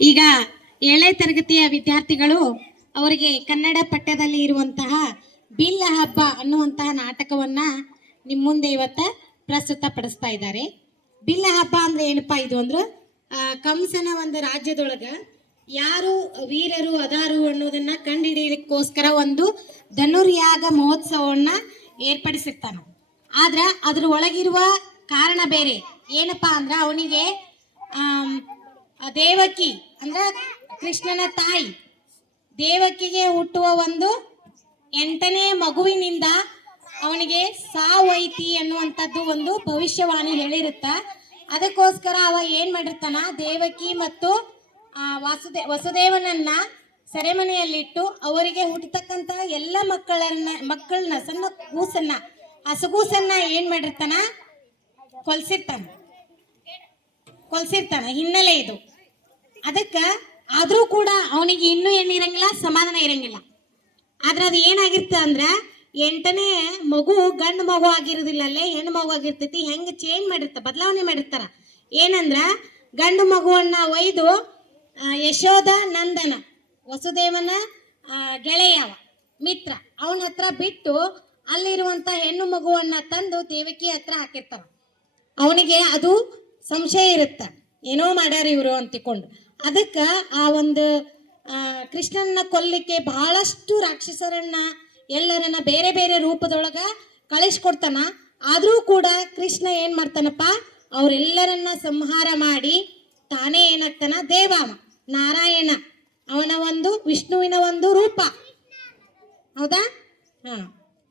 ಈಗ 7ನೇ ತರಗತಿಯ ವಿದ್ಯಾರ್ಥಿಗಳು ಅವರಿಗೆ ಕನ್ನಡ ಪಠ್ಯದಲ್ಲಿ ಇರುವಂತಹ ಬಿಲ್ಲ ಹಬ್ಬ ಅನ್ನುವಂತಹ ನಾಟಕವನ್ನ ನಿಮ್ಮ ಮುಂದೆ ಇವತ್ತ ಪ್ರಸ್ತುತಪಡಿಸ್ತಾ ಇದ್ದಾರೆ. ಬಿಲ್ಲ ಹಬ್ಬ ಅಂದ್ರೆ ಏನಪ್ಪಾ ಇದು ಅಂದ್ರೆ ಕಂಸನ ಒಂದು ರಾಜ್ಯದೊಳಗ ಯಾರು ವೀರರು ಅದಾರು ಅನ್ನೋದನ್ನ ಕಂಡುಹಿಡಿಯಲಿಕ್ಕೋಸ್ಕರ ಒಂದು ಧನುರ್ಯಾಗ ಮಹೋತ್ಸವವನ್ನ ಏರ್ಪಡಿಸಿರ್ತಾನ. ಆದ್ರ ಅದ್ರ ಒಳಗಿರುವ ಕಾರಣ ಬೇರೆ. ಏನಪ್ಪಾ ಅಂದ್ರ ಅವನಿಗೆ ದೇವಕಿ ಅಂದ್ರ ಕೃಷ್ಣನ ತಾಯಿ ದೇವಕಿಗೆ ಹುಟ್ಟುವ ಒಂದು 8ನೇ ಮಗುವಿನಿಂದ ಅವನಿಗೆ ಸಾವು ಐತಿ ಅನ್ನುವಂಥದ್ದು ಒಂದು ಭವಿಷ್ಯವಾಣಿ ಹೇಳಿರುತ್ತ. ಅದಕ್ಕೋಸ್ಕರ ಅವ ಏನ್ ಮಾಡಿರ್ತಾನ, ದೇವಕಿ ಮತ್ತು ವಸುದೇವನನ್ನ ಸೆರೆಮನೆಯಲ್ಲಿಟ್ಟು ಅವರಿಗೆ ಹುಟ್ಟತಕ್ಕಂತ ಎಲ್ಲ ಮಕ್ಕಳನ್ನ ಸಣ್ಣ ಕೂಸನ್ನ ಹಸುಗೂಸನ್ನ ಏನ್ ಮಾಡಿರ್ತಾನ, ಕೊಲ್ಸಿರ್ತಾನ. ಹಿನ್ನೆಲೆ ಇದು. ಅದಕ್ಕ ಆದ್ರೂ ಕೂಡ ಅವನಿಗೆ ಇನ್ನೂ ಏನಿರಂಗಿಲ್ಲ, ಸಮಾಧಾನ ಇರಂಗಿಲ್ಲ. ಆದ್ರೆ ಅದು ಏನಾಗಿರ್ತ ಅಂದ್ರ 8ನೇ ಮಗು ಗಂಡು ಮಗು ಆಗಿರೋದಿಲ್ಲ, ಅಲ್ಲೇ ಹೆಣ್ಣು ಮಗು ಆಗಿರ್ತೈತಿ. ಹೆಂಗ ಚೇಂಜ್ ಮಾಡಿರ್ತ, ಬದಲಾವಣೆ ಮಾಡಿರ್ತಾರ. ಏನಂದ್ರ ಗಂಡು ಮಗುವನ್ನ ಒಯ್ದು ಯಶೋಧ ನಂದನ ವಸುದೇವನ ಗೆಳೆಯವ ಮಿತ್ರ ಅವನ ಹತ್ರ ಬಿಟ್ಟು ಅಲ್ಲಿರುವಂತ ಹೆಣ್ಣು ಮಗುವನ್ನ ತಂದು ದೇವಕಿ ಹತ್ರ ಹಾಕಿರ್ತಾರ. ಅವನಿಗೆ ಅದು ಸಂಶಯ ಇರುತ್ತ, ಏನೋ ಮಾಡ್ಯಾರ ಇವರು ಅಂತಿಕೊಂಡು. ಅದಕ್ಕ ಆ ಒಂದು ಕೃಷ್ಣನ ಕೊಲ್ಲಿಕ್ಕೆ ಬಹಳಷ್ಟು ರಾಕ್ಷಸರನ್ನ ಎಲ್ಲರನ್ನ ಬೇರೆ ಬೇರೆ ರೂಪದೊಳಗ ಕಳಿಸ್ಕೊಡ್ತಾನ. ಆದ್ರೂ ಕೂಡ ಕೃಷ್ಣ ಏನ್ ಮಾಡ್ತಾನಪ್ಪ, ಅವರೆಲ್ಲರನ್ನ ಸಂಹಾರ ಮಾಡಿ ತಾನೇ ಏನಾಗ್ತಾನ, ದೇವಾವ ನಾರಾಯಣ ಅವನ ಒಂದು ವಿಷ್ಣುವಿನ ಒಂದು ರೂಪ. ಹೌದಾ?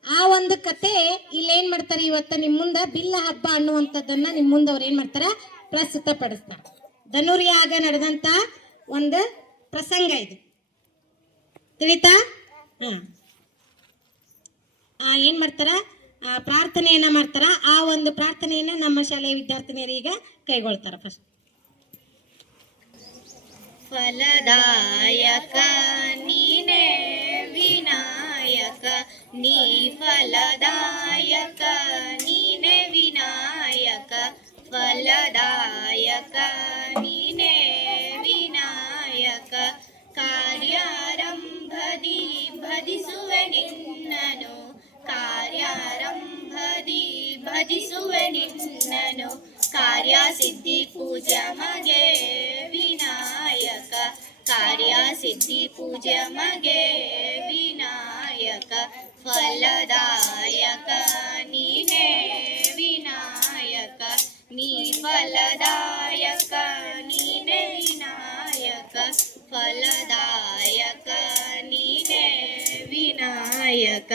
ಆ ಒಂದು ಕತೆ ಇಲ್ಲೇನ್ ಮಾಡ್ತಾರೆ, ಇವತ್ತ ನಿಮ್ ಮುಂದ ಬಿಲ್ಲ ಹಬ್ಬ ಅನ್ನುವಂಥದ್ದನ್ನ ನಿಮ್ ಮುಂದೆ ಅವ್ರು ಏನ್ ಮಾಡ್ತಾರ, ಪ್ರಸ್ತುತ ಪಡಿಸ್ತಾರ. ಧನುರ್ಯಾಗ ನಡೆದಂತ ಒಂದು ಪ್ರಸಂಗ ಇದು, ತಿಳಿತಾ? ಏನ್ ಮಾಡ್ತಾರ, ಪ್ರಾರ್ಥನೆಯನ್ನ ಮಾಡ್ತಾರ. ಆ ಒಂದು ಪ್ರಾರ್ಥನೆಯನ್ನ ನಮ್ಮ ಶಾಲೆಯ ವಿದ್ಯಾರ್ಥಿನಿಯರೀಗ ಕೈಗೊಳ್ತಾರ. ಫಸ್ಟ್ ಫಲದಾಯಕ ನೀನೇ ವಿನಾಯಕ, ನೀ ಫಲದಾಯಕ ನೀನೇ ವಿನಾಯಕ, ಫಲದಾಯಕ ನೀನೇ ವಿನಾಯಕ, ಕಾರ್ಯಾರಂಭದಿ ಭಜಿಸುವೆ ನಿನ್ನನು, ಕಾರ್ಯಾರಂಭದಿ ಭಜಿಸುವೆ ನಿನ್ನನು, ಕಾರ್ಯ ಸಿದ್ಧಿ ಪೂಜೆ ಮಗೆ ವಿನಾಯಕ, ಕಾರ್ಯ ಸಿದ್ಧಿ ಪೂಜೆ ಮಗೆ ವಿನಾಯಕ, ಫಲದಾಯಕ ನೀನೇ ವಿನಾಯಕ, ನೀ ಫಲದಾಯಕ ನೀನೇ ವಿನಾಯಕ, ಫಲದಾಯಕ ನೀನೇ ವಿನಾಯಕ,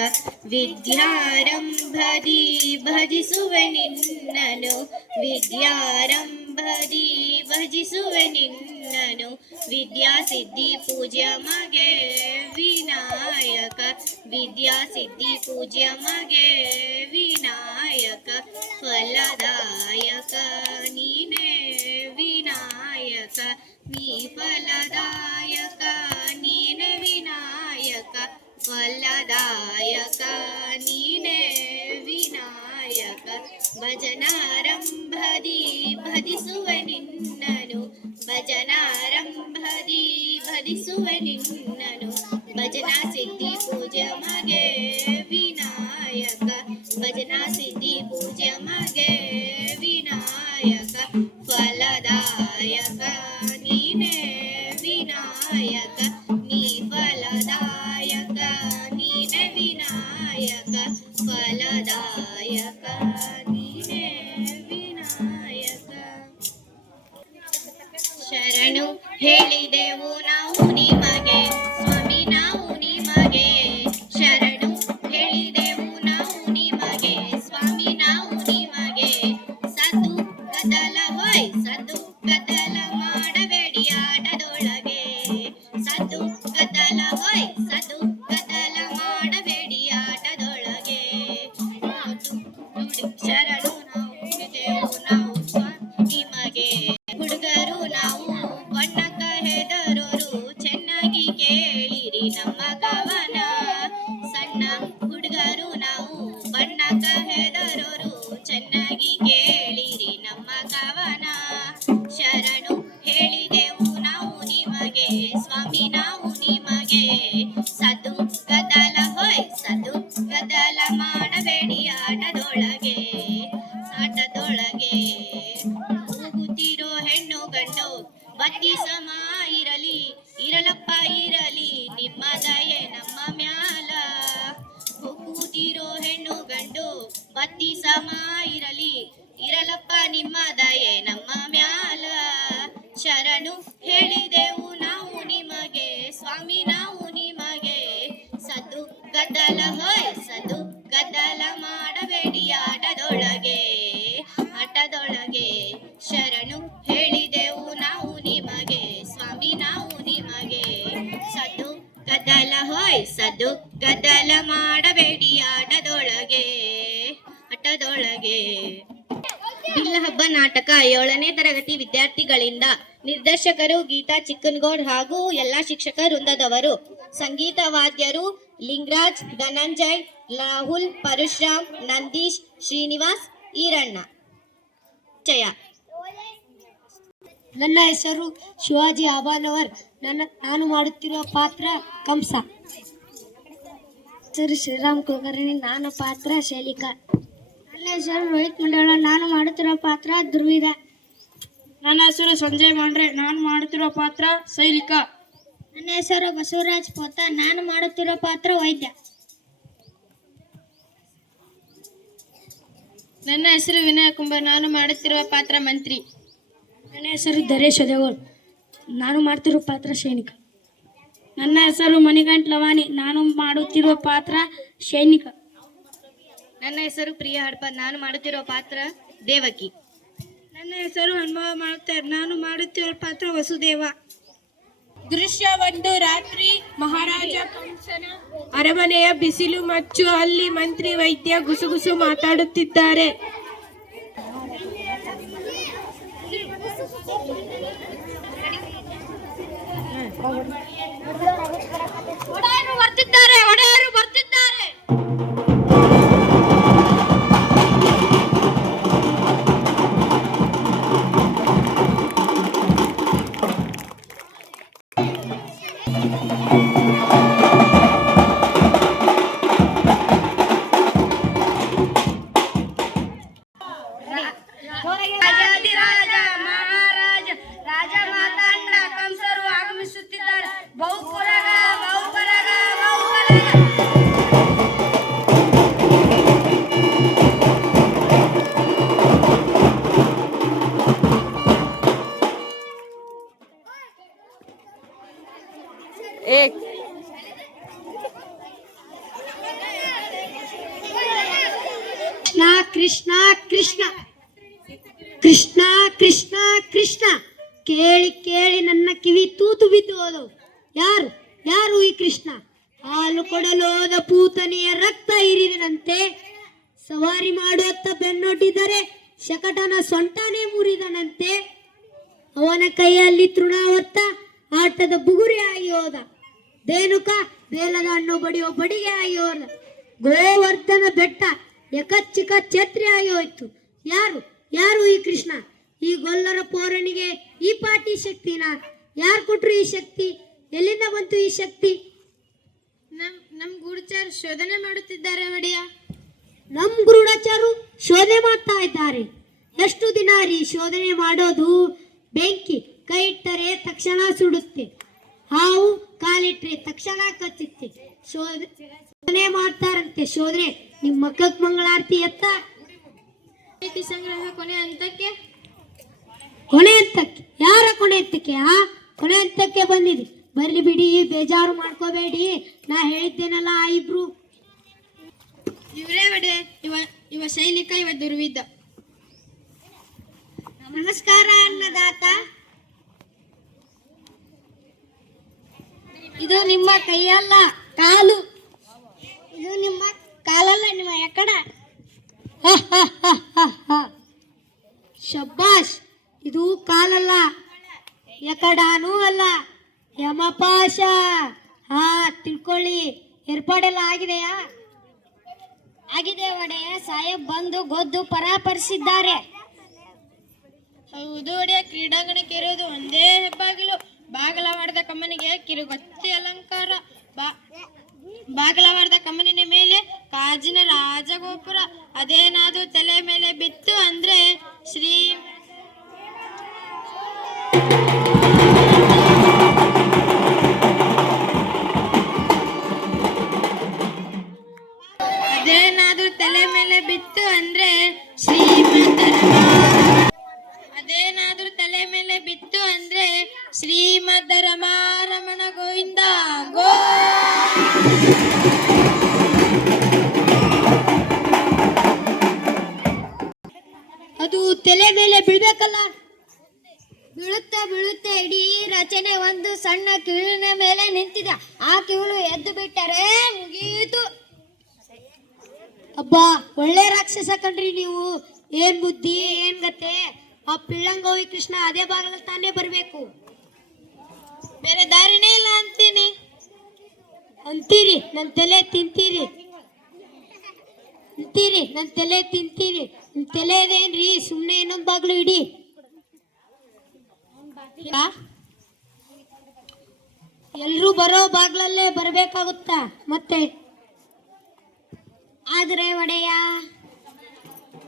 ವಿದ್ಯಾರಂಭದಿ ಭಜಿಸುವೆ ನಿನ್ನನು, ವಿದ್ಯಾರಂಭದಿ ಭಜಿಸುವೆ ನಿನ್ನನು, ವಿದ್ಯಾ ಸಿದ್ಧಿ ಪೂಜ್ಯ ಮಗೆ ವಿನಾಯಕ, ವಿದ್ಯಾ ಸಿದ್ಧಿ ಪೂಜ್ಯ ಮಗೆ ವಿನಾಯಕ, ಫಲದಾಯಕ ನೀನೇ ವಿನಾಯಕ, ನೀ ಫಲದಾಯಕ ನೀನೇ ವಿನಾಯಕ, ಫಲದಾಯಕ ನೀನೇ ವಿನಾಯಕ, ಭಜನಾರಂಭದಿ ಭಜಿಸುವೆ ನಿನ್ನನು, ಭಜನಾರಂಭದಿ ಭಜಿಸುವೆ ನಿನ್ನನು, ಭಜನಾ ಸಿದ್ಧಿ ಪೂಜೆ ಮಗೆ ವಿನಾಯಕ, ಭಜನಾ ಸಿದ್ಧಿ ಪೂಜೆ ಮಗೆ ವಿನಾಯಕ, ಫಲದಾಯಕ ನೀನೇ ವಿನಾಯಕ, ನೀ ಫಲದಾಯಕ ನೀನೇ ವಿನಾಯಕ, ಫಲದಾಯಕ ನೀನೇ ವಿನಾಯಕ. ಶರಣು ಹೇಳಿದೆವು ನಾವು ನಿಮಗೆ, ಸ್ವಾಮಿ ನಾವು ನಿಮಗೆ, ಶರಣು ಹೇಳಿದೆವು ನಾವು ನಿಮಗೆ, ಸ್ವಾಮಿ ನಾವು ನಿಮಗೆ, ಸದ್ದು ಗದ್ದಲ ಹೋಯ್ ಸದ್ದು ಗದ್ದಲ ಮಾಡಬೇಡಿ ಆಟದೊಳಗೆ, ಸದ್ದು ಗದ್ದಲ ಹೋಯ್ ಸದ್ದು ಗದ್ದಲ ಮಾಡಬೇಡಿ ಆಟದೊಳಗೆ, ಶರಣು ನಾವು ಹೇಳಿದೆವು ನಾವು ಸ್ವಾಮಿ ನಿಮಗೆ, ಹುಡುಗರು ನಾವು ಬಣ್ಣಕ್ಕ ಹೆದರೋರು, ಚೆನ್ನ ಬತ್ತಿ ಸಮ ಇರಲಿ ಇರಲಪ್ಪ ಇರಲಿ ನಿಮ್ಮ ದಯೆ ನಮ್ಮ ಮ್ಯಾಲ ಕೂತಿರೋ ಹೆಣ್ಣು ಗಂಡು ಬತ್ತಿ ಸಮ ಇರಲಿ ಇರಲಪ್ಪ ನಿಮ್ಮ ದಯೆ ನಮ್ಮ ಮ್ಯಾಲ ಶರಣು ಹೇಳಿದೆವು ನಾವು ನಿಮಗೆ ಸ್ವಾಮಿ ನಾವು ನಿಮಗೆ ಸದ್ದು ಗದ್ದಲ ಹೋಯ್ ಸದ್ದು ಗದ್ದಲ ಮಾಡಬೇಡಿ ಆಟದೊಳಗೆ ಶರಣು ಹೇಳಿದೆವು ನಾವು ನಿಮಗೆ ಸ್ವಾಮಿ ನಾವು ನಿಮಗೆ ಸದ್ದು ಗದ್ದಲ ಹೋಯ್ ಸದ್ದು ಗದ್ದಲ ಮಾಡಬೇಡಿ ಆಟದೊಳಗೆ ಬಿಲ್ಲ ಹಬ್ಬ ನಾಟಕ 7ನೇ ತರಗತಿ ವಿದ್ಯಾರ್ಥಿಗಳಿಂದ ನಿರ್ದೇಶಕರು ಗೀತಾ ಚಿಕ್ಕನಗೌಡ್ ಹಾಗೂ ಎಲ್ಲಾ ಶಿಕ್ಷಕ ವೃಂದದವರು ಸಂಗೀತ ವಾದ್ಯರು ಲಿಂಗರಾಜ್ ಧನಂಜಯ್ ರಾಹುಲ್ ಪರಶುರಾಮ್ ನಂದೀಶ್ ಶ್ರೀನಿವಾಸ್ ಈರಣ್ಣ ಜಯ. ನನ್ನ ಹೆಸರು ಶಿವಾಜಿ ಅಬಾನವರ್. ನಾನು ಮಾಡುತ್ತಿರುವ ಪಾತ್ರ ಕಂಸ. ಹೆಸರು ಶ್ರೀರಾಮ್ ಕುಲಕರ್ಣಿ. ನಾನು ಪಾತ್ರ ಶೈಲಿಕಾ. ನನ್ನ ಹೆಸರು ರೋಹಿತ್ ಮಂಡಳ. ನಾನು ಮಾಡುತ್ತಿರುವ ಪಾತ್ರ ಧ್ರುವಿದ. ನನ್ನ ಹೆಸರು ಸಂಜಯ್ ಮಾಂಡ್ರೆ. ನಾನು ಮಾಡುತ್ತಿರುವ ಪಾತ್ರ ಶೈಲಿಕಾ. ನನ್ನ ಹೆಸರು ಬಸವರಾಜ್ ಪೋತ. ನಾನು ಮಾಡುತ್ತಿರುವ ಪಾತ್ರ ವೈದ್ಯ. ನನ್ನ ಹೆಸರು ವಿನಯ್ ಕುಂಬರ್. ನಾನು ಮಾಡುತ್ತಿರುವ ಪಾತ್ರ ಮಂತ್ರಿ. ನನ್ನ ಹೆಸರು ದರೇಶ್ ದೇವಳ್. ನಾನು ಮಾಡ್ತಿರುವ ಪಾತ್ರ ಸೈನಿಕ. ನನ್ನ ಹೆಸರು ಮಣಿಗಂಟ್ ಲವಾನಿ. ನಾನು ಮಾಡುತ್ತಿರುವ ಪಾತ್ರ ಸೈನಿಕ. ನನ್ನ ಹೆಸರು ಪ್ರಿಯಾ ಹಡ್ಪದ್. ನಾನು ಮಾಡುತ್ತಿರುವ ಪಾತ್ರ ದೇವಕಿ. ನನ್ನ ಹೆಸರು ಅನುಭವ ಮಾಡುತ್ತಾರೆ. ನಾನು ಮಾಡುತ್ತಿರುವ ಪಾತ್ರ ವಸುದೇವ. ದೃಶ್ಯ 1. ರಾತ್ರಿ ಮಹಾರಾಜ ಕಂಸನ ಅರಮನೆಯ ಬಿಸಿಲು ಮಚ್ಚು. ಅಲ್ಲಿ ಮಂತ್ರಿ ವೈದ್ಯ ಗುಸುಗುಸು ಮಾತಾಡುತ್ತಿದ್ದಾರೆ. ಒಡೆಯರು ಬರ್ತಿದ್ದಾರೆ. ರಾಜಾಧಿರಾಜ ಮಹಾರಾಜ ರಾಜ ಮಾತಾಂಡ ಕಂಸರು ಆಗಮಿಸುತ್ತಿದ್ದಾರೆ. ಬಹುಪುರಗ ಬಹುಪರಗ ಬಹುಪರಗ. ಕೃಷ್ಣ ಕೃಷ್ಣ ಕೃಷ್ಣ ಕೃಷ್ಣ ಕೃಷ್ಣ. ಕೇಳಿ ಕೇಳಿ ನನ್ನ ಕಿವಿ ತೂತು ಬಿದ್ದು ಹೋದವು. ಯಾರು ಯಾರು ಈ ಕೃಷ್ಣ? ಹಾಲು ಕೊಡಲು ಹೋದ ಪೂತನೆಯ ರಕ್ತ ಹಿರಿದಂತೆ ಸವಾರಿ ಮಾಡುವತ್ತ ಬೆನ್ನೊಡ್ಡಿದರೆ ಶಕಟನ ಸೊಂಟನೇ ಮುರಿದನಂತೆ. ಅವನ ಕೈಯಲ್ಲಿ ತೃಣಾವತ್ತ ಆಟದ ಬುಗುರಿ ಆಗಿ ಹೋದ. ಧೇನುಕ ಬೇಲದ ಹಣ್ಣು ಬಡಿಯೋ ಬಡಿಗೆ ಆಗಿ ಹೋದ. ಗೋವರ್ಧನ ಬೆಟ್ಟ ಯಕಚ್ಚಿಕ ಛತ್ರಿ ಆಗಿ ಹೋಯ್ತು. ಯಾರು ಯಾರು ಈ ಕೃಷ್ಣ? ಈ ಗೊಲ್ಲರ ಪೋರನಿಗೆ ಈ ಪಾಟಿ ಶಕ್ತಿನ ಯಾರು ಕೊಟ್ರು? ಈ ಶಕ್ತಿ ಎಲ್ಲಿಂದ ಬಂತು? ಈ ಶಕ್ತಿ ನಮ್ ಗೂಢಚಾರ್ ಶೋಧನೆ ಮಾಡುತ್ತಿದ್ದಾರೆ ಒಡೆಯ. ನಮ್ ಗೂಢಚಾರು ಶೋಧನೆ ಮಾಡ್ತಾ ಇದ್ದಾರೆ. ಎಷ್ಟು ದಿನ ರೀ ಶೋಧನೆ ಮಾಡೋದು? ಬೆಂಕಿ ಕೈ ಇಟ್ಟರೆ ತಕ್ಷಣ ಸುಡುತ್ತೆ, ಹಾವು ಕಾಲಿಟ್ರೆ ತಕ್ಷಣ ಕಚ್ಚುತ್ತೆ. ಶೋಧನೆ ಮಾಡ್ತಾರಂತೆ. ಶೋಧನೆ ನಿಮ್ಮ ಮಕ್ಕಕ್ ಮಂಗಳಾರತಿ ಎತ್ತ. ಮಾಹಿತಿ ಸಂಗ್ರಹ ಕೊನೆ ಹಂತಕ್ಕೆ. ಕೊನೆ ಹಂತಕ್ಕೆ? ಯಾರ ಕೊನೆ ಹಂತಕ್ಕೆ? ಕೊನೆ ಹಂತಕ್ಕೆ ಬಂದಿದೆ. ಬರ್ಲಿ ಬಿಡಿ, ಬೇಜಾರು ಮಾಡ್ಕೋಬೇಡಿ. ನಾ ಹೇಳಿದ್ದೇನಲ್ಲ ಆ ಇಬ್ರು. ಇವರೇ ಒಡೆ. ಇವ ಶೈಲಿಕ, ಇವ ದುರ್ವಿದ್ದ. ನಮಸ್ಕಾರ ಅನ್ನದಾತ. ಇದು ನಿಮ್ಮ ಕೈಯಲ್ಲ, ಕಾಲು. ಇದು ನಿಮ್ಮ ಕಾಲಲ್ಲ, ನಿಮ್ಮ ಎಕಡ. ಶಬ್ಬಾಷ್. ಇದು ಕಾಲಲ್ಲ, ಎಕಡಾನೂ ಅಲ್ಲ, ಯಮಪಾಶ. ತಿಳ್ಕೊಳ್ಳಿ. ಏರ್ಪಾಡೆಲ್ಲ ಆಗಿದೆಯಾ? ಆಗಿದೆ ಒಡೆಯ. ಸಾಹೇಬ್ ಬಂದು ಗೊದ್ದು ಪರಾಪರಿಸಿದ್ದಾರೆ. ಹೌದು ಒಡೆಯ. ಕ್ರೀಡಾಂಗಣಕ್ಕೆ ಇರೋದು ಒಂದೇ ಹೆಬ್ಬಾಗಿಲು. ಬಾಗಲವಾಡದ ಕಮ್ಮನಿಗೆ ಕಿರುಗತ್ತಿ ಅಲಂಕಾರ. ಬಾಗಲವಾಡದ ಕಮ್ಮನಿನ ಮೇಲೆ ಕಾಜಿನ ರಾಜಗೋಪುರ. ಅದೇನಾದ್ರೂ ತಲೆ ಮೇಲೆ ಬಿತ್ತು ಅಂದ್ರೆ ಶ್ರೀ ಶ್ರೀಮದ್ ರಮಾರಮಣ ಗೋವಿಂದ ಗೋ. ಅದು ತಲೆ ಮೇಲೆ ಬೀಳ್ಬೇಕಲ್ಲ. ಬೀಳುತ್ತೆ ಬೀಳುತ್ತೆ, ಇಡೀ ರಚನೆ ಒಂದು ಸಣ್ಣ ಕಿವಿನ ಮೇಲೆ ನಿಂತಿದೆ. ಆ ಕಿವಿಲು ಎದ್ದು ಬಿಟ್ಟರೆ ಮುಗೀತು. ಅಬ್ಬಾ, ಒಳ್ಳೆ ರಾಕ್ಷಸ ಕಣ್ರಿ ನೀವು. ಏನ್ ಬುದ್ಧಿ, ಏನ್ ಗತೆ. ಆ ಪಿಳ್ಳಂಗೋವಿ ಕೃಷ್ಣ ಅದೇ ಬಾಗಿಲಲ್ಲಿ ತಾನೇ ಬರ್ಬೇಕು. ಬೇರೆ ದಾರಿನೇ ಇಲ್ಲ ಅಂತೀನಿ. ಅಂತೀರಿ ನನ್ ತಲೆ ತಿಂತೀರಿ, ಅಂತೀರಿ ನನ್ ತಲೆ ತಿಂತೀರಿ. ನಿಮ್ ತಲೆ ಇದೇನ್ರಿ, ಸುಮ್ನೆ ಇನ್ನೊಂದ್ ಬಾಗ್ಲು ಇಡಿ. ಎಲ್ರೂ ಬರೋ ಬಾಗ್ಲಲ್ಲೇ ಬರ್ಬೇಕಾಗುತ್ತಾ ಮತ್ತೆ? ಆದ್ರೆ ಒಡೆಯ,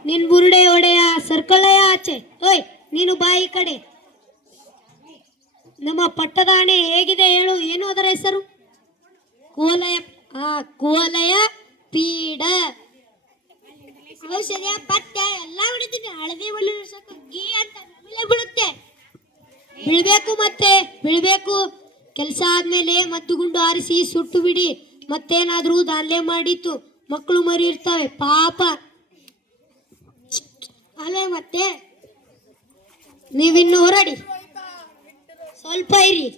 ನಿನ್ ಬುರುಡೆ ಒಡೆಯ, ಸರ್ಕೊಳ್ಳಯ್ಯ ಆಚೆ. ಓಯ್, ನೀನು ಬಾಯಿ ಕಡೆ. ನಮ್ಮ ಪಟ್ಟದಾಣೆ ಹೇಗಿದೆ ಹೇಳು, ಏನು ಅದರ ಹೆಸರು? ಕೋಲಯ. ಕೋಲಯ ಪೀಡ. ಔಷಧಿಯ ಪಥ್ಯ ಎಲ್ಲ ಹೊಡಿತೀನಿ. ಹಳದಿ ಒಳ್ಳೆ ಗೀ ಅಂತ ಮೇಲೆ ಬೀಳುತ್ತೆ. ಬೀಳ್ಬೇಕು, ಮತ್ತೆ ಬೀಳ್ಬೇಕು. ಕೆಲಸ ಆದ್ಮೇಲೆ ಮದ್ದುಗುಂಡು ಆರಿಸಿ ಸುಟ್ಟು ಬಿಡಿ. ಮತ್ತೇನಾದ್ರೂ ದಾನ್ಲೆ ಮಾಡಿತ್ತು ಮಕ್ಕಳು ಮರಿ ಇರ್ತಾವೆ ಪಾಪ. ಅಲ್ವೇ ಮತ್ತೆ? ನೀವಿನ್ನು ಹೊರಡಿ, ಸ್ವಲ್ಪ ಇರಿ.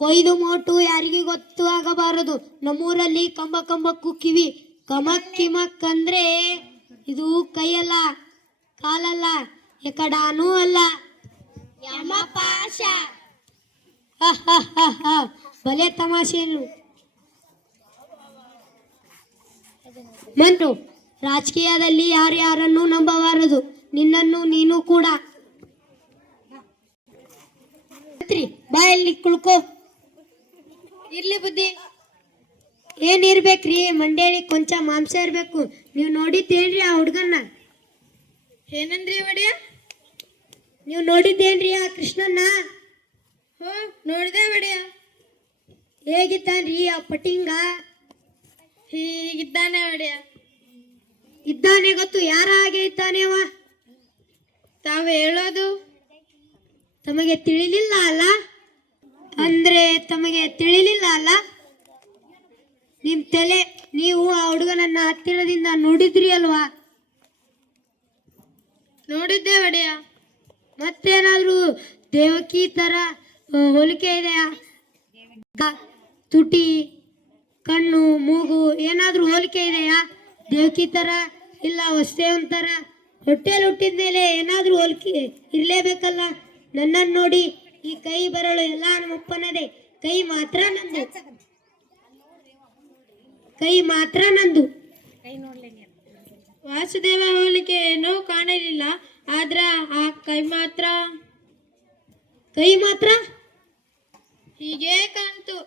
ಕೊಯ್ದು ಮೋಟು ಯಾರಿಗೆ ಗೊತ್ತು ಆಗಬಾರದು. ನಮ್ಮೂರಲ್ಲಿ ಕಂಬ ಕಂಬಕ್ಕೂ ಕಿವಿ. ಕಮಕ್ ಕಿಮಕ್ ಅಂದ್ರೆ ಇದು ಕೈಯಲ್ಲ, ಕಾಲಲ್ಲ, ಎಕಡಾನೂ ಅಲ್ಲ, ಯಮಪಾಶ. ಭಲೆ ತಮಾಷೆನು. ಮಂಟು, ರಾಜಕೀಯದಲ್ಲಿ ಯಾರ್ಯಾರನ್ನು ನಂಬಬಾರದು, ನಿನ್ನನ್ನು ನೀನು ಕೂಡ. ಬಾಯಲ್ಲಿ ಕುಳ್ಕೋ. ಇರ್ಲಿ ಬುದ್ಧಿ. ಏನಿರ್ಬೇಕ್ರಿ, ಮಂಡೇಳಿ ಕೊಂಚ ಮಾಂಸ ಇರ್ಬೇಕು. ನೀವು ನೋಡಿದ್ದೇನ್ರಿ ಆ ಹುಡ್ಗನ್ನ? ಏನಂದ್ರಿ ಒಡೆಯ? ನೀವು ನೋಡಿದ್ದೇನ್ರಿ ಆ ಕೃಷ್ಣನ್ನ? ಹೋ, ನೋಡ್ದೆ ಒಡೆಯ. ಹೇಗಿದ್ದಾನ್ರಿ ಆ ಪಟಿಂಗ? ಹೀಗಿದ್ದಾನೆ ಒಡೆಯ. ಇದ್ದಾನೆ ಗೊತ್ತು, ಯಾರ ಹಾಗೆ ಇದ್ದಾನೆ ಅವ? ತಾವು ಹೇಳೋದು ತಮಗೆ ತಿಳಿಲಿಲ್ಲ ಅಲ್ಲ? ಅಂದ್ರೆ ತಮಗೆ ತಿಳಿಲಿಲ್ಲ ಅಲ್ಲ? ನಿಮ್ ತಲೆ, ನೀವು ಆ ಹುಡುಗನನ್ನ ಹತ್ತಿರದಿಂದ ನೋಡಿದ್ರಿ ಅಲ್ವಾ? ನೋಡಿದ್ದೆ ಒಡೆಯ. ಮತ್ತೇನಾದ್ರೂ ದೇವಕಿ ತರ ಹೋಲಿಕೆ ಇದೆಯಾ? ತುಟಿ, ಕಣ್ಣು, ಮೂಗು ಏನಾದ್ರೂ ಹೋಲಿಕೆ ಇದೆಯಾ ದೇವಕಿ ತರ? ಇಲ್ಲ ವಸ್ತೇವನ್ ತರ? ಹೊಟ್ಟೆಲಿ ಹುಟ್ಟಿದ ಮೇಲೆ ಏನಾದ್ರೂ ಹೋಲಿಕೆ ಇರ್ಲೇಬೇಕಲ್ಲ. ನನ್ನನ್ನು ನೋಡಿ, ಈ ಕೈ ಬರಳು ಎಲ್ಲ ನಮ್ಮಪ್ಪನದೇ, ಕೈ ಮಾತ್ರ ನಂದು, ಕೈ ಮಾತ್ರ ನಂದು. ವಾಸುದೇವ ಹೋಲಿಕೆ ಏನೂ ಕಾಣಲಿಲ್ಲ, ಆದ್ರ ಆ ಕೈ ಮಾತ್ರ ಹೀಗೆ ಕಾಣ್ತು.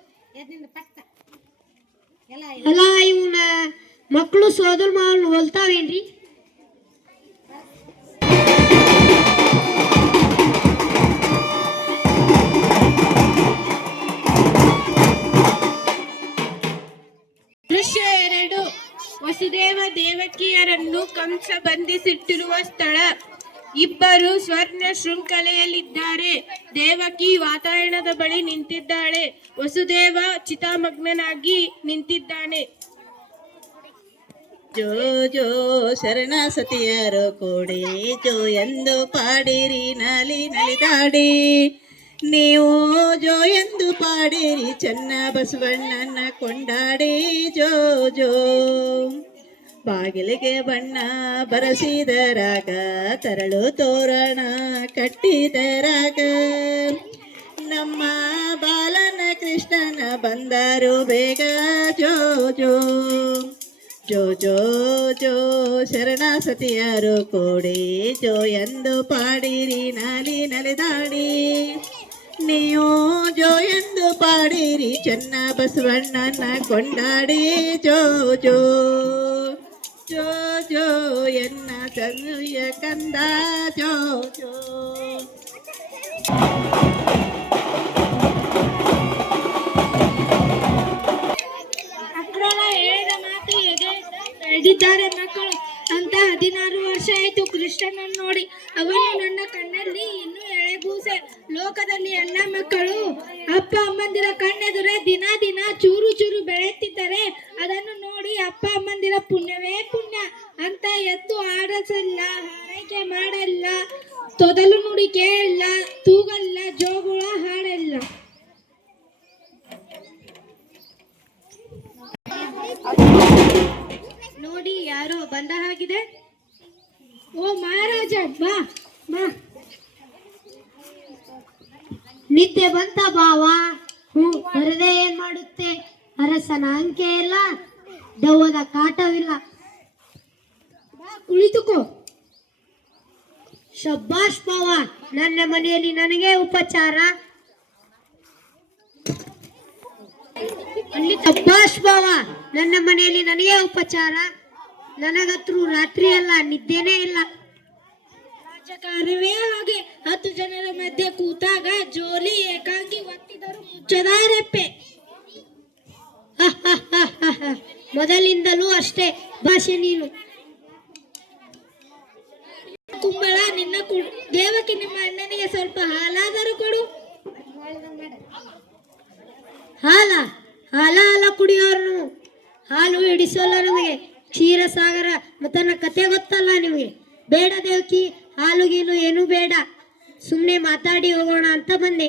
ಅಲ್ಲ, ಇವನ ಮಕ್ಕಳು ಸೋದರ ಮಾವನ್ ಹೋಲ್ತಾವೇನ್ರಿ? ದೃಶ್ಯ 2. ವಸುದೇವ ದೇವಕಿಯರನ್ನು ಕಂಸ ಬಂಧಿಸಿಟ್ಟಿರುವ ಸ್ಥಳ. ಇಬ್ಬರು ಸ್ವರ್ಣ ಶೃಂಖಲೆಯಲ್ಲಿದ್ದಾರೆ. ದೇವಕಿ ವಾತಾಯನದ ಬಳಿ ನಿಂತಿದ್ದಾಳೆ. ವಸುದೇವ ಚಿತಾಮಗ್ನನಾಗಿ ನಿಂತಿದ್ದಾನೆ. ಜೋ ಜೋ ಶರಣ ಸತಿಯರು ಕೂಡಿ ಜೋ ಎಂದು ಪಾಡಿರಿ ನಲಿ ನಲಿದಾಡಿ. ನೀವು ಜೋ ಎಂದು ಪಾಡಿರಿ ಚೆನ್ನ ಬಸವಣ್ಣನ ಕೊಂಡಾಡಿ. ಜೋ ಜೋ ಬಾಗಿಲಿಗೆ ಬಣ್ಣ ಬರಸಿದರಾಗ, ತರಳು ತೋರಣ ಕಟ್ಟಿದರಾಗ, ನಮ್ಮ ಬಾಲನ ಕೃಷ್ಣನ ಬಂದರು ಬೇಗ. ಜೋ ಜೋ ಜೋ ಜೋ ಜೋ ಶರಣ ಸತಿಯರು ಕೂಡಿ ಜೋ ಎಂದು ಪಾಡಿರಿ ನಲಿ ನಲಿದಾಡಿ. ನೀವು ಜೋ ಎಂದು ಪಾಡಿರಿ ಚೆನ್ನ ಬಸವಣ್ಣನ ಕೊಂಡಾಡಿ. ಜೋ ಜೋ ಜೋ ಜೋ ಎನ್ನ ಚನ್ನುಯ ಕಂದ. ಜೋ ಜೋ ಅಕ್ರಮ ಹೇಳಿದ ಮಾತು ಎದಿದ್ದಾರೆ ಮಕ್ಕಳು ಅಂತ 16 ವರ್ಷ ಆಯ್ತು ಕೃಷ್ಣನನ್ನು ನೋಡಿ. ಅವನು ನನ್ನ ಕಣ್ಣಲ್ಲಿ ಇನ್ನೂ ಎಳೆಗೂಸೆ. ಲೋಕದಲ್ಲಿ ಎಲ್ಲ ಮಕ್ಕಳು ಅಪ್ಪ ಅಮ್ಮಂದಿರ ಕಣ್ಣೆದುರೇ ದಿನ ದಿನ ಚೂರು ಚೂರು ಬೆಳೆಯುತ್ತಿದ್ದರೆ ಅದನ್ನು ನೋಡಿ ಅಪ್ಪ ಅಮ್ಮಂದಿರ ಪುಣ್ಯವೇ ಪುಣ್ಯ ಅಂತ ಎತ್ತು ಆಡಿಸಲ್ಲ, ಹಾರೈಕೆ ಮಾಡಲ್ಲ, ತೊದಲು ನುಡಿ ಕೇಳಲ್ಲ, ತೂಗಲ್ಲ, ಜೋಗುಳ ಹಾಡಲ್ಲ. ನೋಡಿ ಯಾರೋ ಬಂದ ಹಾಗಿದೆ. ಓ ಮಹಾರಾಜ, ಬಾ ಬಾ. ನಿದ್ದೆ ಬಂತ ಬಾವ? ಬರದೆ ಏನ್ ಮಾಡುತ್ತೆ? ಅರಸನ ಅಂಕೆ ಇಲ್ಲ, ದೆವ್ವದ ಕಾಟವಿಲ್ಲ. ಬಾ ಕುಳಿತುಕೋ. ಶಬ್ಬಾಷ್ ಬಾವ, ನನ್ನ ಮನೆಯಲ್ಲಿ ನನಗೆ ಉಪಚಾರ. ಶಬ್ಬಾಷ್ ಬಾವ, ನನ್ನ ಮನೆಯಲ್ಲಿ ನನಗೆ ಉಪಚಾರ. ನನಗತ್ರು ರಾತ್ರಿ ಅಲ್ಲ, ನಿದ್ದೆನೇ ಇಲ್ಲ. ರಾಜಕಾರಣವೇ ಹಾಗೆ. 10 ಜನರ ಮಧ್ಯೆ ಕೂತಾಗ ಜೋಲಿ ಏಕಾಂಗಿ ಒತ್ತಿದರು ಮುಚ್ಚದಾರೆಪ್ಪೆ. ಮೊದಲಿಂದಲೂ ಅಷ್ಟೇ ಭಾಷೆ ನೀನು. ಕುಂಬಳ ನಿನ್ನ ದೇವಕ್ಕೆ ನಿಮ್ಮ ಅಣ್ಣನಿಗೆ ಸ್ವಲ್ಪ ಹಾಲಾದರೂ ಕೊಡು. ಹಾಲ ಹಾಲ ಹಾಲ ಕುಡಿಯೋರು, ಹಾಲು ಹಿಡಿಸೋಲ್ಲ ನಮಗೆ. ಕ್ಷೀರಸಾಗರ ಮತ್ತನ ಕತೆ ಗೊತ್ತಲ್ಲ ನಿಮಗೆ. ಬೇಡ ದೇವಕಿ, ಹಾಲು ಗೀಲು ಏನೂ ಬೇಡ, ಸುಮ್ಮನೆ ಮಾತಾಡಿ ಹೋಗೋಣ ಅಂತ ಬಂದೆ.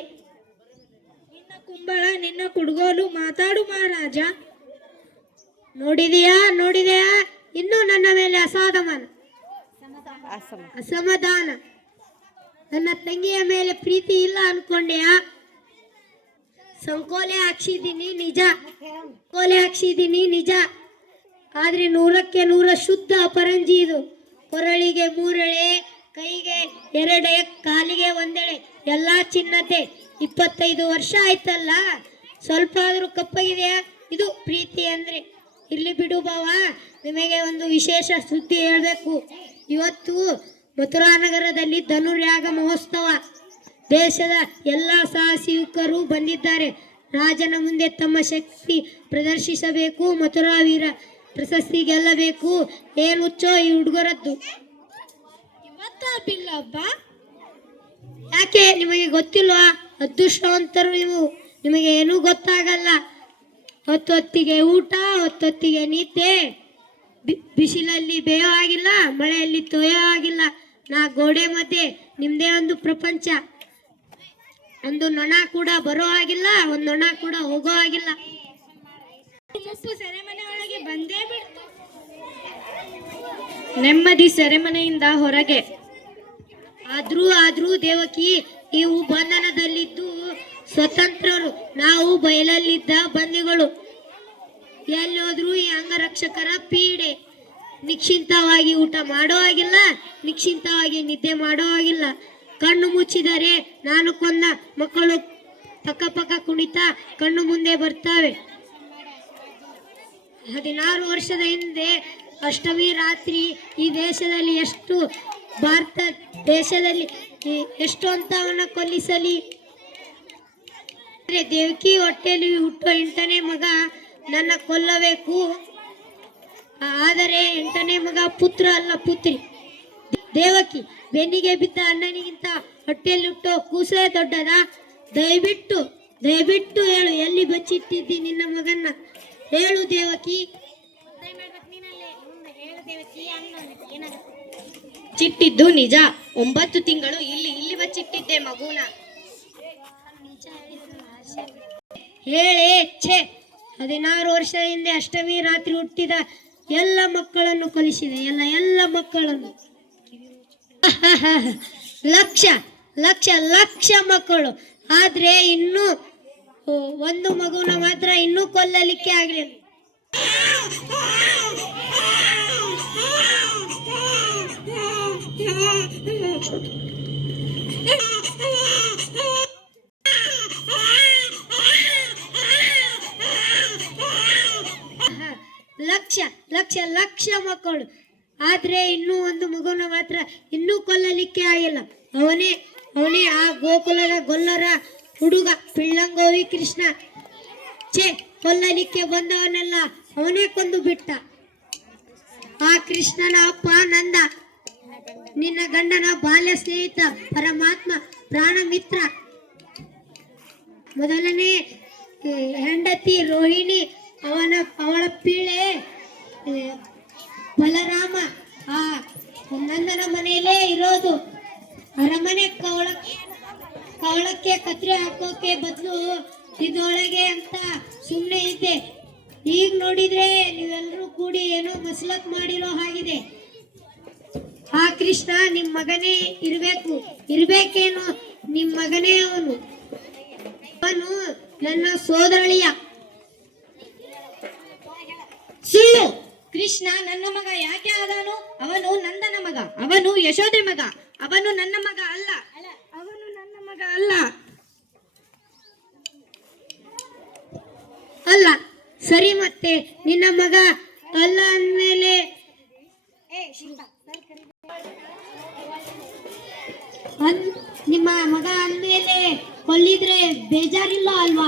ನಿನ್ನ ಕುಂಬಳ ನಿನ್ನ ಕುಡುಗೋಲು, ಮಾತಾಡು ಮಹಾರಾಜ. ನೋಡಿದೆಯಾ ನೋಡಿದೆಯಾ, ಇನ್ನೂ ನನ್ನ ಮೇಲೆ ಅಸಮಾಧಾನ. ನನ್ನ ತಂಗಿಯ ಮೇಲೆ ಪ್ರೀತಿ ಇಲ್ಲ ಅನ್ಕೊಂಡೆಯಾ? ಸಂಕೋಲೆ ಹಾಕ್ಸಿದ್ದೀನಿ ನಿಜ, ಆದ್ರೆ 100ಕ್ಕೆ 100 ಶುದ್ಧ ಅಪರಂಜಿ ಇದು. ಕೊರಳಿಗೆ 3 ಎಳೆ, ಕೈಗೆ 2 ಎಳೆ, ಕಾಲಿಗೆ 1 ಎಳೆ, ಎಲ್ಲ ಚಿನ್ನತೆ. 25 ವರ್ಷ ಆಯ್ತಲ್ಲ, ಸ್ವಲ್ಪ ಆದ್ರೂ ಕಪ್ಪಾಗಿದೆಯಾ? ಇದು ಪ್ರೀತಿ ಅಂದ್ರೆ. ಇಲ್ಲಿ ಬಿಡು ಬಾವ, ನಿಮಗೆ ಒಂದು ವಿಶೇಷ ಸುದ್ದಿ ಹೇಳಬೇಕು. ಇವತ್ತು ಮಥುರಾ ನಗರದಲ್ಲಿ ಧನುರ್ಯಾಗ ಮಹೋತ್ಸವ. ದೇಶದ ಎಲ್ಲ ಸಾಹಸಿ ಯುವಕರು ಬಂದಿದ್ದಾರೆ. ರಾಜನ ಮುಂದೆ ತಮ್ಮ ಶಕ್ತಿ ಪ್ರದರ್ಶಿಸಬೇಕು, ಮಥುರಾ ವೀರ ಪ್ರಶಸ್ತಿ ಗೆಲ್ಲಬೇಕು. ಏನು ಹುಚ್ಚೋ ಈ ಹುಡುಗರದ್ದು? ಇವತ್ತ ಬಿಲ್ಲಬ್ಬ. ಯಾಕೆ ನಿಮಗೆ ಗೊತ್ತಿಲ್ವಾ? ಅದೃಷ್ಟವಂತರು ನೀವು, ನಿಮಗೆ ಏನೂ ಗೊತ್ತಾಗಲ್ಲ. ಹೊತ್ತೊತ್ತಿಗೆ ಊಟ, ಹೊತ್ತೊತ್ತಿಗೆ ನಿದ್ದೆ, ಬಿಸಿಲಲ್ಲಿ ಬೇಯೋ ಆಗಿಲ್ಲ, ಮಳೆಯಲ್ಲಿ ತೊಯೋ ಆಗಿಲ್ಲ. ನಾ ಗೋಡೆ ಮಧ್ಯೆ ನಿಮ್ದೇ ಒಂದು ಪ್ರಪಂಚ. ಒಂದು ನೊಣ ಕೂಡ ಬರೋ ಆಗಿಲ್ಲ, ಒಂದು ನೊಣ ಕೂಡ ಹೋಗೋ ಆಗಿಲ್ಲ. ಮುಪ್ಪು ಸೆರೆಮನೆ ಒಳಗೆ ಬಂದೇ ಬಿಡ್ತು. ನೆಮ್ಮದಿ ಸೆರೆಮನೆಯಿಂದ ಹೊರಗೆ. ಆದ್ರೂ ದೇವಕಿ, ನೀವು ಬಂಧನದಲ್ಲಿದ್ದು ಸ್ವತಂತ್ರರು, ನಾವು ಬಯಲಲ್ಲಿದ್ದ ಬಂದಿಗಳು. ಎಲ್ಲೋದ್ರೂ ಈ ಅಂಗರಕ್ಷಕರ ಪೀಡೆ. ನಿಶ್ಚಿಂತವಾಗಿ ಊಟ ಮಾಡೋ ಆಗಿಲ್ಲ, ನಿಶ್ಚಿಂತವಾಗಿ ನಿದ್ದೆ ಮಾಡೋ ಆಗಿಲ್ಲ. ಕಣ್ಣು ಮುಚ್ಚಿದರೆ ನಾನು ಕೊಂದ ಮಕ್ಕಳು ಪಕ್ಕ ಕುಣಿತ ಕಣ್ಣು ಮುಂದೆ ಬರ್ತವೆ. 16 ವರ್ಷದ ಹಿಂದೆ ಅಷ್ಟಮಿ ರಾತ್ರಿ ಈ ದೇಶದಲ್ಲಿ ಭಾರತ ದೇಶದಲ್ಲಿ ಎಷ್ಟು ಅಂತವನ್ನ ಕೊಲ್ಲಿಸಲಿ. ದೇವಕಿ ಹೊಟ್ಟೆಯಲ್ಲಿ ಹುಟ್ಟೋ 8ನೇ ಮಗ ನನ್ನ ಕೊಲ್ಲಬೇಕು. ಆದರೆ 8ನೇ ಮಗ ಪುತ್ರ ಅಲ್ಲ, ಪುತ್ರಿ. ದೇವಕಿ, ಬೆನ್ನಿಗೆ ಬಿದ್ದ ಅಣ್ಣನಿಗಿಂತ ಹೊಟ್ಟೆಯಲ್ಲಿ ಹುಟ್ಟೋ ಕೂಸೇ ದೊಡ್ಡದ? ದಯವಿಟ್ಟು ಹೇಳು, ಎಲ್ಲಿ ಬಚ್ಚಿಟ್ಟಿದ್ದಿ ನಿನ್ನ ಮಗನ್ನ? ಹೇಳು ದೇವಕಿ. ಚಿಟ್ಟಿದ್ದು ನಿಜ. 9 ತಿಂಗಳು ಇಲ್ಲಿ ಬಚ್ಚಿಟ್ಟಿದ್ದೆ ಮಗುನ. ಹೇಳೇ ಛೇ. 16 ವರ್ಷ ಹಿಂದೆ ಅಷ್ಟಮಿ ರಾತ್ರಿ ಹುಟ್ಟಿದ ಎಲ್ಲ ಮಕ್ಕಳನ್ನು ಕೊಲಿಸಿದೆ. ಎಲ್ಲ ಮಕ್ಕಳನ್ನು. ಲಕ್ಷ ಮಕ್ಕಳು. ಆದ್ರೆ ಇನ್ನೂ ಒಂದು ಮಗುನ ಮಾತ್ರ ಇನ್ನೂ ಕೊಲ್ಲಲಿಕ್ಕೆ ಆಗಲಿಲ್ಲ. ಲಕ್ಷ ಮಕ್ಕಳು. ಆದ್ರೆ ಇನ್ನೂ ಒಂದು ಮಗುನ ಮಾತ್ರ ಇನ್ನೂ ಕೊಲ್ಲಲಿಕ್ಕೆ ಆಗಿಲ್ಲ. ಅವನೇ ಆ ಗೋಕುಲದ ಗೊಲ್ಲರ ಹುಡುಗ ಪಿಳ್ಳಂಗೋವಿ ಕೃಷ್ಣ. ಕೊಲ್ಲಲಿಕ್ಕೆ ಬಂದವನೆಲ್ಲ ಅವನೇ ಕೊಂದು ಬಿಟ್ಟ. ಆ ಕೃಷ್ಣನ ಅಪ್ಪ ನಂದ, ನಿನ್ನ ಗಂಡನ ಬಾಲ್ಯ ಸ್ನೇಹಿತ, ಪರಮಾತ್ಮ, ಪ್ರಾಣ ಮಿತ್ರ. ಮೊದಲನೇ ಹೆಂಡತಿ ರೋಹಿಣಿ, ಅವಳ ಪಿಳೆ ಬಲರಾಮ. ಆ ನಂದನ ಮನೆಯಲ್ಲೇ ಇರೋದು. ಅರಮನೆ ಕವಳಕ್ಕೆ ಕತ್ರಿ ಹಾಕೋಕೆ ಬದಲು ಇದೊಳಗೆ ಅಂತ ಸುಮ್ಮನೆ ಇದ್ದೆ. ಈಗ ನೋಡಿದ್ರೆ ನೀವೆಲ್ಲರೂ ಕೂಡಿ ಏನೋ ಮಸಲತ್ ಮಾಡಿರೋ ಹಾಗಿದೆ. ಆ ಕೃಷ್ಣ ನಿಮ್ ಮಗನೇ ಇರ್ಬೇಕೇನೋ, ನಿಮ್ ಮಗನೇ ಅವನು ನನ್ನ ಸೋದರಳಿಯ. ಸುಳ್ಳು. ಕೃಷ್ಣ ನನ್ನ ಮಗ ಯಾಕೆ ಆದನು? ಅವನು ನಂದನ ಮಗ, ಅವನು ಯಶೋದೆ ಮಗ, ಅವನು ನನ್ನ ಮಗ ಅಲ್ಲ. ಅವನು ನನ್ನ ಮಗ ಅಲ್ಲ. ಅಲ್ಲ, ಸರಿ, ಮತ್ತೆ ನಿನ್ನ ಮಗ ಅಲ್ಲ ಅಂದ್ಮೇಲೆ ನಿಮ್ಮ ಮಗ ಅಂದ್ಮೇಲೆ ಕೊಲ್ಲಿದ್ರೆ ಬೇಜಾರಿಲ್ಲ ಅಲ್ವಾ?